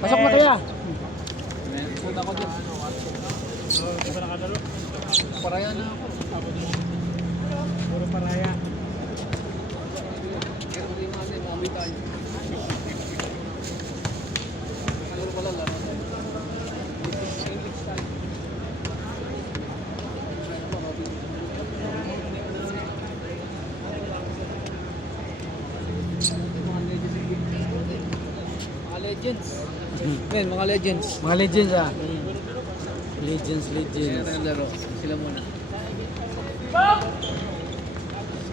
Pasok na kaya. Punta ko dyan. Di ba nakadalo? Paraya na ako. Puro paraya. Kaya ko rin natin, mami tayo. Siguro pala laro tayo. Mga legends. Men, mga legends. Mga legends ah. Hmm. Legends, Kaya legends. tayong laro. Sila muna.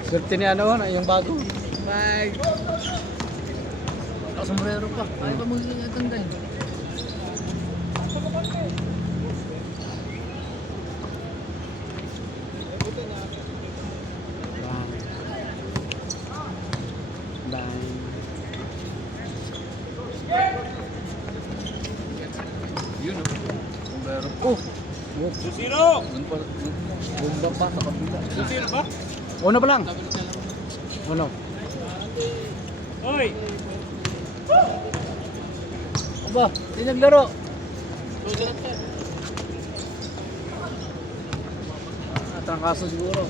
Swerte ni ano, yung bago. Bye! Sombrero pa. Ayaw pa mag-tanggal. Bye. Yun o. Sombrero. Oh! Susiro! Doon pa. Bomba pa sa kabila. Susiro ba? Uno pa lang. Uno. Hoy! Aba, hindi naglaro. Trangkaso siguro.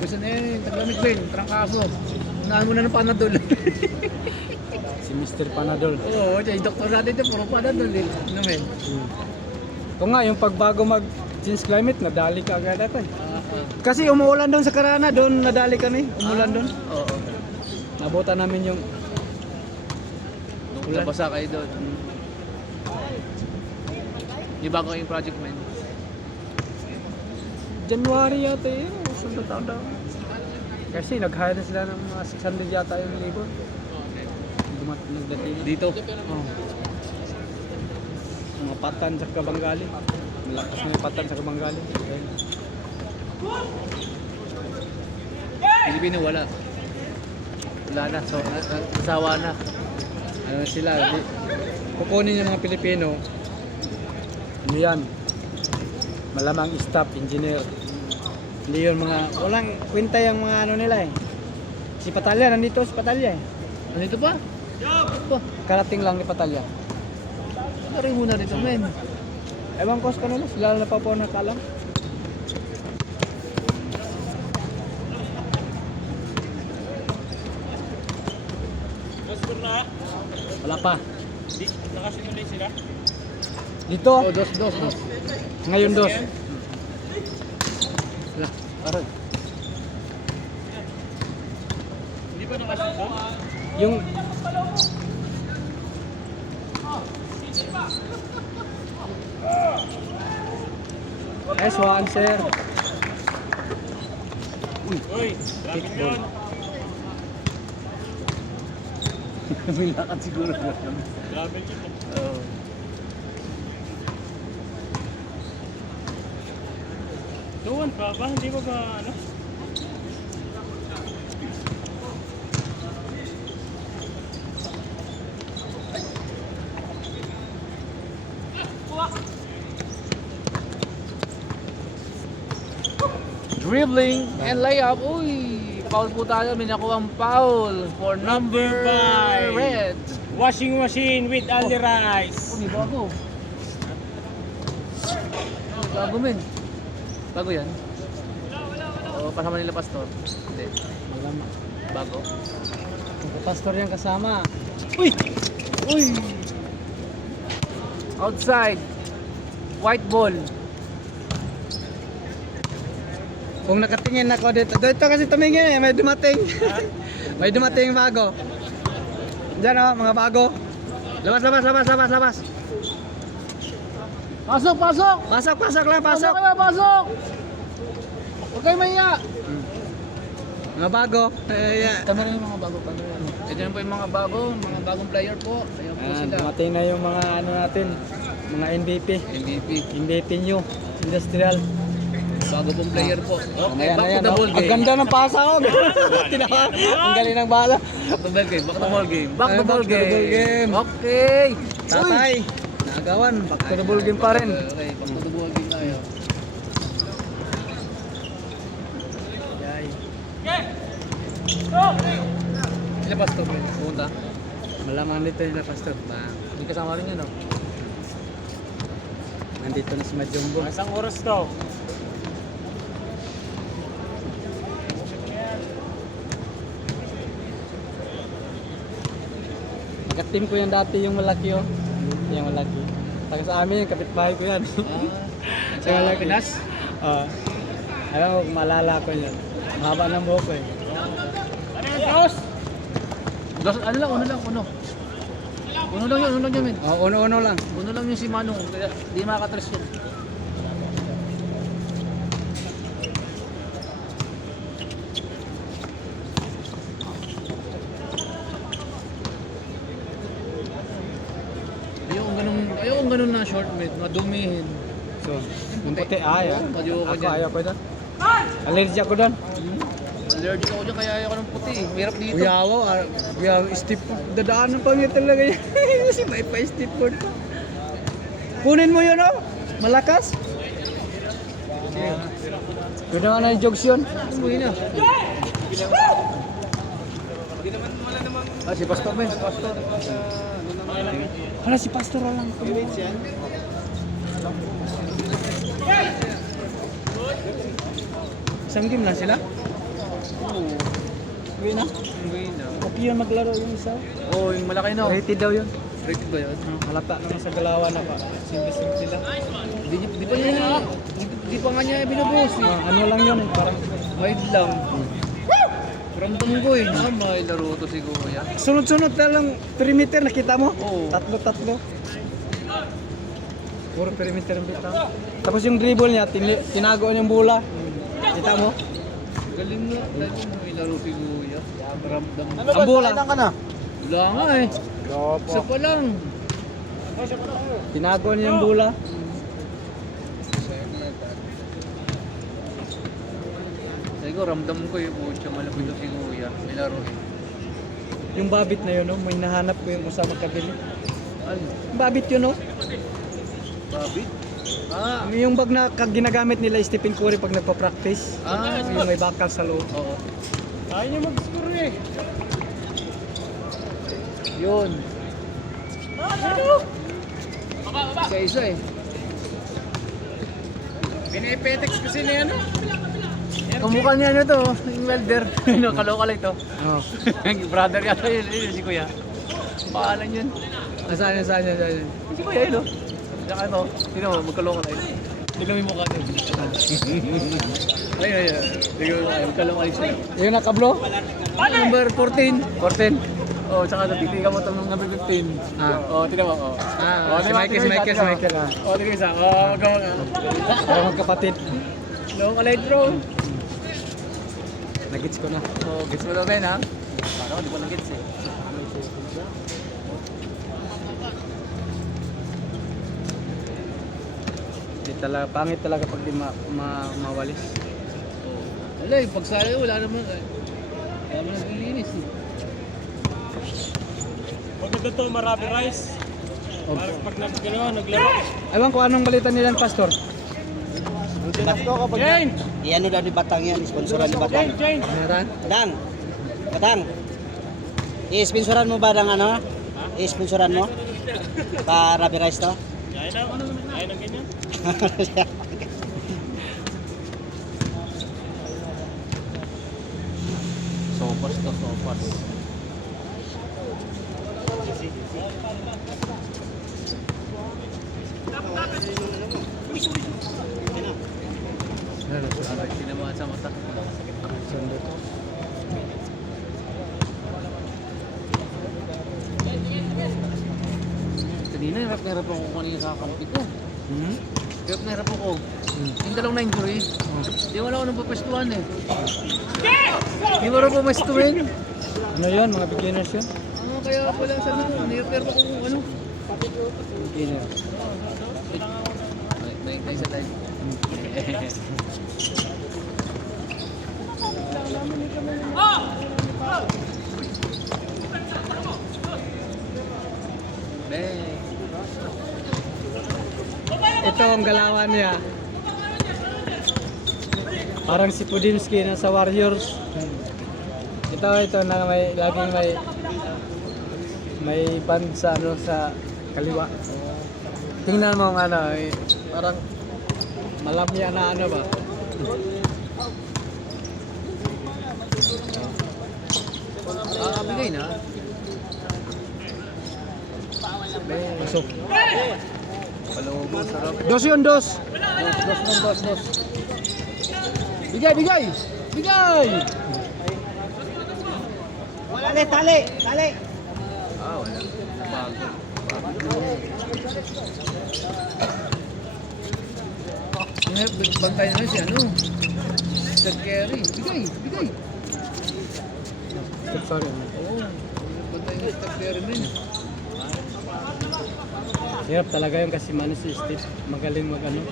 Gusto na yun, taglamig ba yun, trangkaso. Unahan mo na ng Panadol. Si Mr. Panadol. Oo, yung doktor natin ito, puro Panadol eh. Ano men? Ito nga, yung pagbago mag-change climate, nadali ka agad ako eh. Kasi umuulan doon sa Karana, doon nadali kami. Umulan doon. Oo. Nabutan namin yung Nung nabasa kayo doon. Yung bago yung project man. January yata eh. Saan taon daw? Kasi nag-hire na sila ng mga 600 yata yung labor. Nagdating. Dito. Oh. Mga patan sa Kabanggali. Malakas na yung patan sa Kabanggali. Okay. Pilipino wala. Wala na. So, nasawa na. Ano sila, kukunin yung mga Pilipino. Ano yan? Malamang staff, engineer. Hindi yun mga, walang kwenta yung mga ano nila eh. Si Patalya, nandito si Patalya eh. Ano pa? Pa. Karating lang ni Patalya. Pari muna rito, men. Ewan ko sa kanila, sila na pa po nakalang. Passport na? Wala pa. Di, nakasimulay sila? Dito, Oh, dos. ngayon dos. Wala. Aray. Hindi pa nakasimulay? Yung S1 sir. Uy, traffic yun. May lakad siguro. Traffic yun. Oo. Doon pa ba? Hindi ba ba ano? Dribbling and layup. Uy, foul po tayo. May nakuha ang foul for number five. red. Washing machine with only rice. May bago. Bago men. Bago yan? O kasama nila pastor? Hindi. Malama. Bago. Pastor yung kasama. Uy! Uy! Outside. White ball. Kung nakatingin ako dito kasi tumingin eh, may dumating. May dumating bago. Diyan oh, mga bago. Labas. Pasok! Pasok lang, pasok. Pasok! Huwag kayo mahiya! Mga bago. Yeah. Tama rin yung mga bago. Ito na po yung mga bagong player po. Ayan po sila. Dumating na yung mga ano natin, mga MVP. MVP new, industrial. Bago pong player po. Okay, Ayan, back to ayan, the oh. ball Ang game. ganda ng pasa ko. Tinawa. Ang galing ng bala. Back to the ball game. Back to the ball game. Back to the Back ball to the ball game. game. Okay. Tatay. Naagawan. Back to the ball game pa rin. Okay, back to the ball game tayo. Yay. Sila pastor eh. Pumunta. Malamang dito nila pastor. May kasama rin yun, no? Nandito na si Majumbo. Isang oras daw. Katim ko yan dati yung malaki oh. Yung malaki. Taga sa amin, kapitbahay ko yan. Sa Pinas? Oo. Alam mo, maalala ko yan. Mahaba ng buhok ko eh. Ano yung Diyos? Ano lang, uno lang, uno. Uno lang yun, men. Oh, uno-uno lang. Uno lang yung si Manong, kaya di makakatres yun. Ayokong ganun na short mate, madumihin. So, yung puti, yan. Ayoko Ako, dyan. ayaw ko doon. Allergy ako doon. Allergic ako dyan, kaya ayoko ng puti. Hirap dito. Uyawa, stiff food. Dadaanan pa niya talaga yan. Kasi may pa stiff food pa. Kunin mo yun oh. Malakas. Yun naman ang jokes yun. Umuwi na. Ah, si Pastor men. Pastor. Hala, si Pastor lang. Isang game lang sila? Uwi na? Umuwi na. Okay yun maglaro yung isa. Oh, yung malaki na. Rated daw yun. Rated ba yun? Halata naman sa galawan na pa. Simple sila. Di pa niya, di pa nga niya binubuhos eh. Ano lang yun eh, parang Wide lang. Ramdam ko eh. May laro to si Kuya. sunod-sunod na lang perimeter nakita mo? Oo. Tatlo. Puro perimeter ang bitaw. Tapos yung dribble niya, tinago niya yung bola. Kita mo? Galing nga. Galing mo may laro si Kuya. Ramdam. Ang bola. Wala nga eh. Isa pa lang. Tinago niya yung bola. Sabi ko, ramdam ko yung pucha. Malapit to si Kuya. May laro eh. Yung babit na yun, no? May nahanap ko yung kasama kabili. Ano? Yung babit yun, no? Babit? Ah. Yung bag na ginagamit nila Stephen Curry pag nagpa-practice. Ah. Yung may bakal sa loob. Oo. Ayaw niya mag-score eh. Yun. Isa-isa eh. Pinipetex kasi na yan. Kamukha niya ano to, yung welder. Kaloka lang ito. Oh. Yung brother yata yun, si Kuya. Pangalan yun. Saan yun? Si Kuya yun, no? Saka ito, sino mo, magkaloka na yun. Hindi kami mukha din. Ayun. Hindi kami mukha, magkaloka rin sila. Yung nakablo? Number 14. 14. Oh, tsaka natitigan mo itong number 15. Ah. Oh, tinan mo, oh. Ah, si Michael. Ah. Oh, tinan isa. Oh, gawa nga. Para magkapatid. Long alay, bro. Nagits ko na. Oh, gets mo na rin, ha? Paano, di ko na gets eh. Pangit talaga pag di mawalis. Wala eh, pag sa'yo, wala naman. Wala naman naglilinis eh. Pag ito marami rice. Para pag naglaro. Ewan ko anong balita nila ng pastor. Jane! Iyan daw di Batang yan, sponsoran ni Batang. Jane! Meron? Batang. I-sponsoran mo ba ng ano? I-sponsoran mo? Para Rabi Rice to? Ayaw na ganyan. Sopas to, sopas. Aray, tinamaan sa mata. Sundot. Kanina, hirap ako kanina sa kampi ko. Hmm? Hirap ako. Yung dalawang na injury. Di wala ako nang papestuhan eh. Di wala ako papestuhin. Ano yun? Mga beginners yun? Kaya pala sa mga, hirap ako kung ano. Beginner. May isa tayo. Ito ang galawan niya. Parang si Pudinski na sa Warriors. ito na may laging may band sa ano sa kaliwa. Tingnan mo ang ano, parang malamya na ano ba? Bigay na. Pasok. Palawag sarap. Dos yun, dos. Dos. Bigay! Bigay! Tali. Wala. Bago. Bantay na si ano? Sir Kerry. Bigay! Sorry. Oo. Bantay na Sir Kerry din. Hirap talaga yung kasi Manu si Steve. Magaling magaling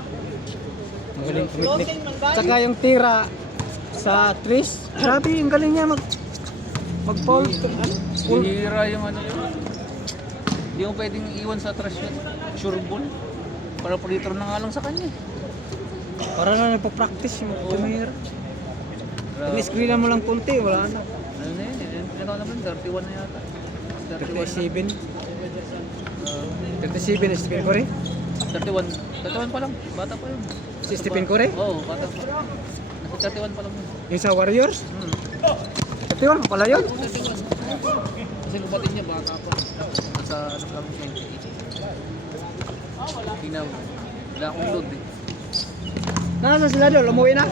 tumiknik. Tsaka yung tira sa Tris. Grabe, yung galing niya mag-fold. Hihira yung ano yun. Hindi mo pwedeng iwan sa trash yun. Sure ball. Para palitro na nga lang sa kanya. Para na nagpa-practice yung tumira. Pag-screen mo lang kunti, wala na. Ano na yun? Ito naman, 31 na yata. 37. 37 is Stephen Curry? 31 pa lang. Bata pa yun. Si Stephen Curry? Oo, bata pa. Nasa 31 pa lang yun. Yung sa Warriors? 31 pala yun? 31. Kasi lumating niya, bata pa. Nasa ano pa lang siya. Tingnan mo. Wala akong load eh. Nasa sila doon, umuwi na?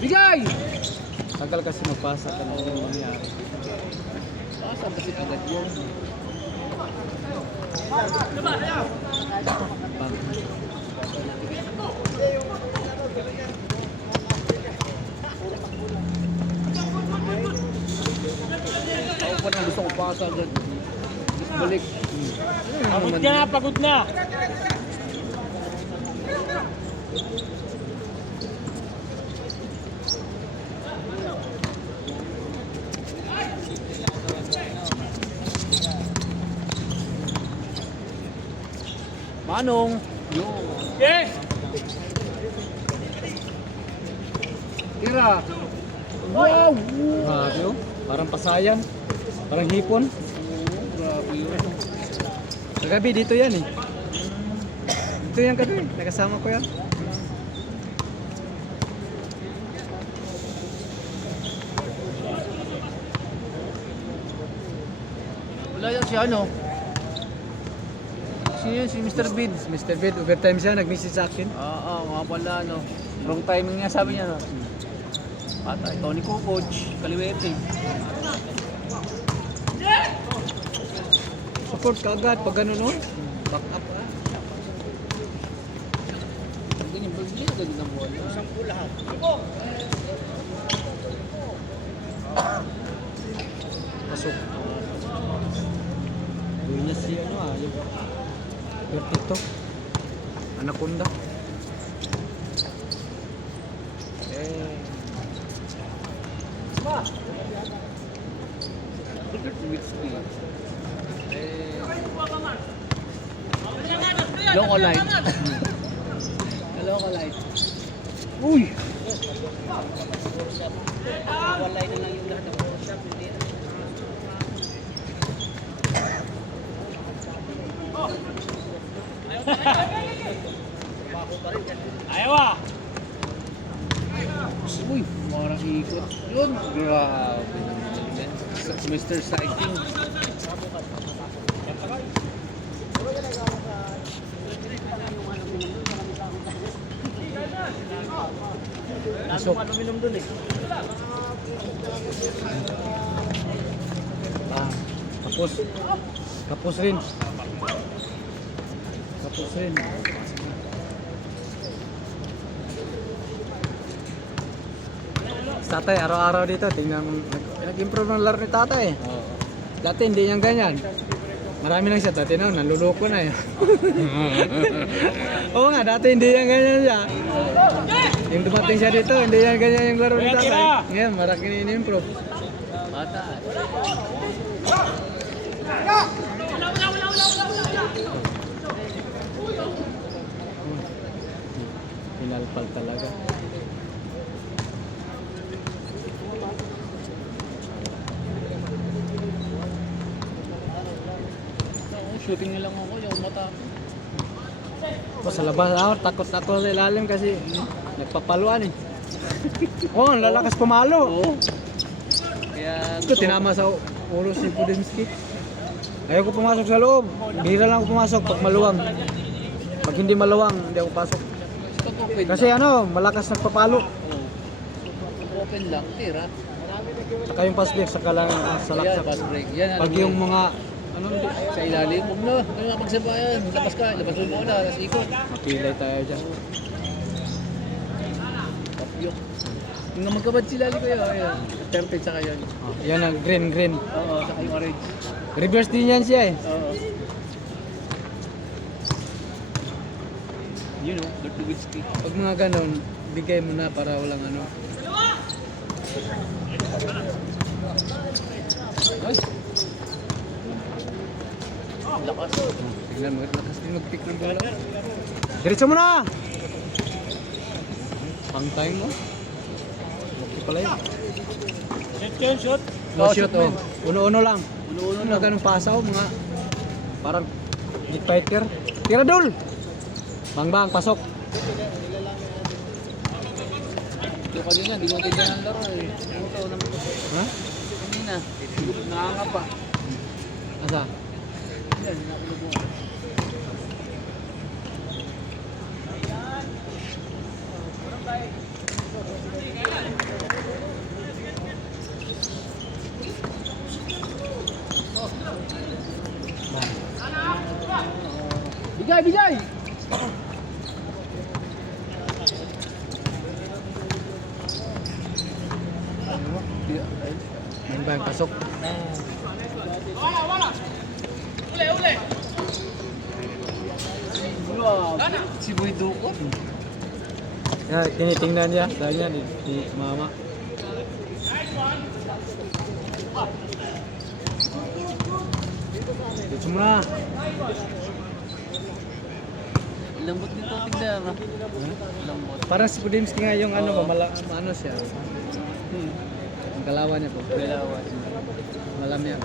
Bigay! Tagal kasi magpasa ka na yung mangyari. Saan kasi agad yun? Ako pa na gusto ko pasa agad. Balik. Pagod na. Manong! Yo! Okay. Tira! Wow! Grabe oh. Parang pasayan. Parang hipon. Grabe yun. Kagabi dito yan eh. Dito yan kagabi. Nakasama ko yan. Wala yan si ano? Sino yun? Si Mr. Bid. Mr. Bid, overtime siya. Nag-message sa akin. Nga pala no. Wrong timing nga sabi niya no. Patay. Tony Kukoc. Kaliwete. Support ka agad pag ganun oh. Back up ah. Ganyan ba? Ganyan agad ng bola. Sampu lahat. Pasok. Doon niya si ano ah. Yung Bertito. Anaconda. Loco light. Loco light. Uy! Walay na lang yung lahat ng workshop. Hindi na. Ayaw ah. Uy! Parang ikot. Yun! Grabe naman yan. Mr. Cycling. Pasok. Uminom dun eh. Ah, kapos. Kapos rin. Kapos rin. Tatay, araw-araw dito, tingnan mo. Nag-improve ng laro ni tatay. Oo. Dati hindi niyang ganyan. Marami lang siya, dati na, naluloko na eh. Oo nga, dati hindi niyang ganyan siya. Yung dumating siya dito, hindi niyang ganyan yung laro ni tatay. Ngayon, marami ini-improve. Bata. Pinalpal talaga. shooting nilang ako, yung mata. O sa labas ako, takot ako sa ilalim kasi nagpapaluan eh. Oh, ang lalakas pumalo. Oo. Kaya Ito, tinama sa ulo si Pudimski. Ayaw ko pumasok sa loob. Bihira lang ako pumasok pag maluwang. Pag hindi maluwang, hindi ako pasok. Pag open Kasi ano, malakas nagpapalo. Oo. Pag open lang, tira. Saka yung pass break, saka lang sa Yan, laksak. fast break. Yan, Pag yung mga, ano, hindi, sa ilalim, huwag na. Ano nga magsabayan? Labas ka, labas mo bola, tapos ikot. mapilay tayo dyan. Yung nga magkabad sila li kayo, ayan. Tempted sa kayo. Oh, yan ang green. Oo, saka yung orange. Reverse din yan siya eh. Oo. You know, Lord Lewitsky. Pag mga ganon, bigay mo na para walang ano. Ay! Lakas. Tingnan mo, lakas din mag-pick ng bola. Diretso mo na! Pang time mo. Okay pala yun. Shoot yun, shoot. No shoot oh. Uno-uno lang. Uno-uno Ano ganun pasaw, mga parang hit fighter. Tira dul! Bang, pasok. Ito kanina, di mo tignan ang laro eh. Ito naman ko. Ha? Kanina, nakangap pa. Asa? Yan, nakulog mo. Bigay! Main bang, pasok. Si Boy Duko. Ya, tinitingnan niya. Dahil niya, ni mama. Diretso mo na. Lambot nito tignan. Lambot. Parang si Pudimski nga yung ano, ano siya. Ang kalawan niya po. Dalawa. Malam niya.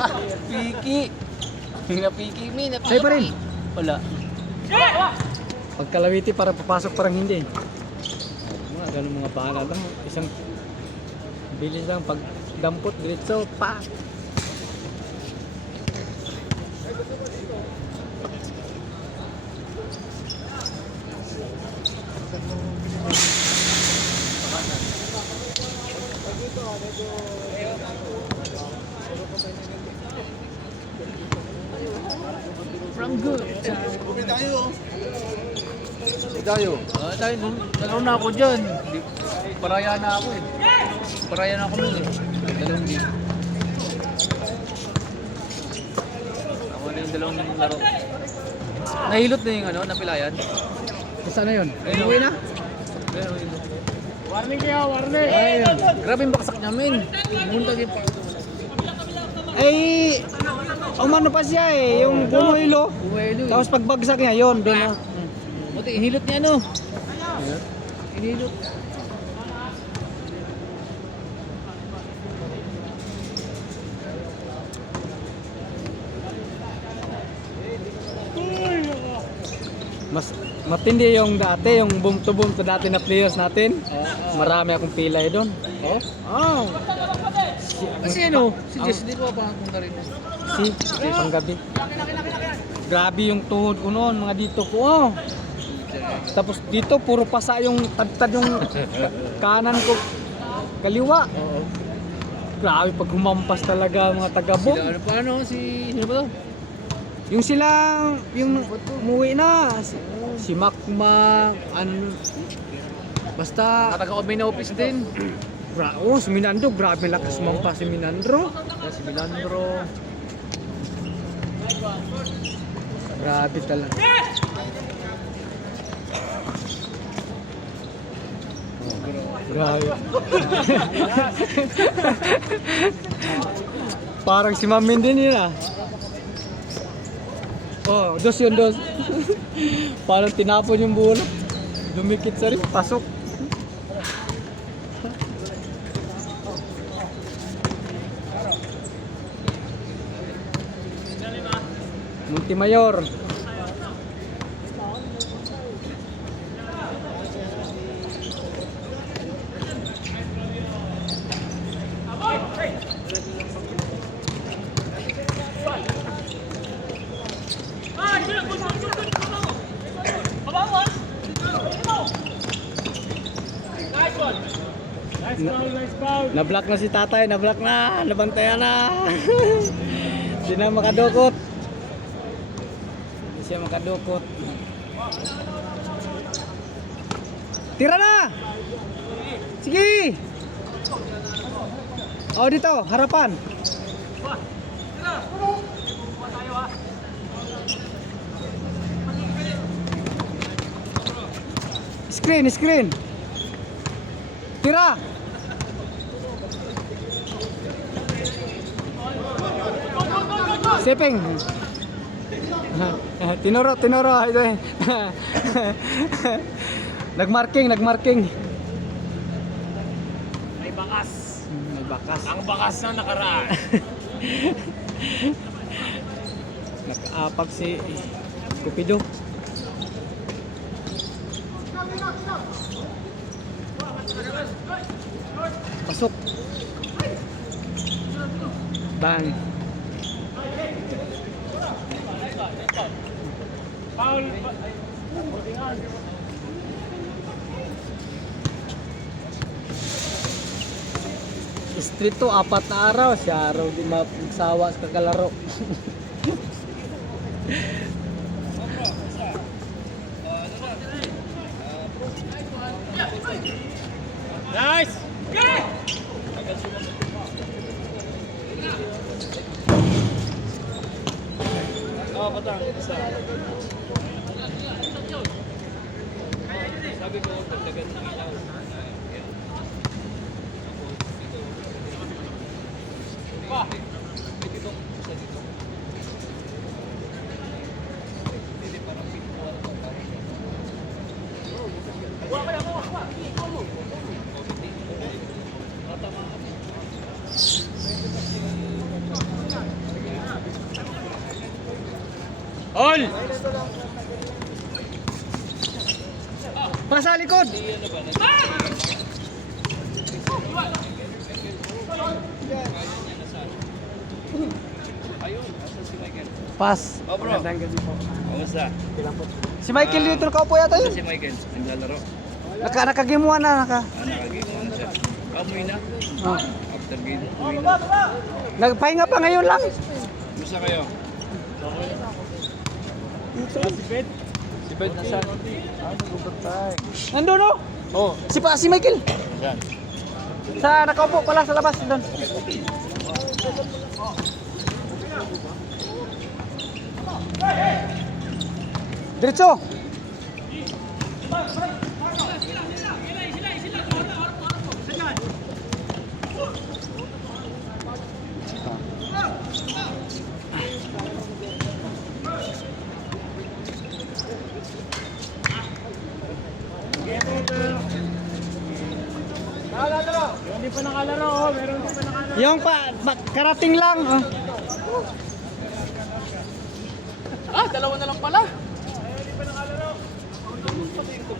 Ah! Piki! Napiki mi, napiki. Sa'yo pa rin. Wala. Pag kalawiti, parang papasok, parang hindi. Mga ganun mga bahala lang. Isang bilis lang. Pag dampot, diretso, pa! From good. Dayo. Dahil nalaro na ako dyan. Paraya na ako eh. Paraya na ako nun eh. Dalawang game. Ako na yung dalawang laro. Nahilot na yung ano, napilayan. Saan na yun? Uwi na? Warning kaya, warning. Ayun. Grabe yung baksak niya, men. Muntag yung Ay, umano pa siya eh, yung puno ilo. Uwelo eh. Tapos pagbagsak niya, yun, doon na. Buti, inhilot niya ano. Inhilot. Mas matindi yung dati, yung boom to boom to dati na players natin. Marami akong pilay doon. Oh? Oh. Kasi ano, si Jess, di ba ba kung rin? Si panggabi. Grabe yung tuhod ko noon, mga dito ko. Oh. Tapos dito puro pasa yung tad yung kanan ko. Kaliwa. Oo. Grabe pag humampas talaga mga taga-boom. Sila ano pa ano, si... Sino ba to? Yung silang, yung umuwi na, si Makma, ano, basta, Taga-admin na office din. oh, si Minandro, grabe lakas mampa si Minandro. Si Milandro. Grabe talaga. Grabe. Parang si Mamin din yun ah. Oh, dos yun, dos. Parang tinapon yung bola. Dumikit sa rin, pasok. Montemayor. Nice foul. Na-block na si tatay, na-block na, nabantayan na. Hindi na makadukot. Hindi siya makadukot. Tira na! Sige! Oh, dito, harapan. Screen, screen. Tira! Siping. Tinuro. Ito eh. Nagmarking. May bakas. May bakas. Ang bakas na nakaraan. Nakaapak si Cupido. Pasok. Bang. Foul. Street to, 4 na araw. Siya araw di magsawa sa kakalaro. Nice. Oh, patang. Isa. Sabi ko, dagdagan ng ilaw. All! Pasa likod. Pas. Oh, bro. Magandang gabi po. Kamusta? Si Michael dito nakaupo yata yun. Si Michael, naglalaro. Nakagimuan na. Nakagame mo na siya. Kamuy na. Oh. After game, umuwi na. Nagpahinga pa ngayon lang. Kumusta kayo? Si Ped? Si Ped nasaan? Nandun oh. Oh, Si Michael. yan. Sa nakaupo pala sa labas doon. Diretso. Hindi pa nakalaro, oh. Meron di pa nakalaro. Yung karating lang. Oh. Ah, dalawa na lang pala.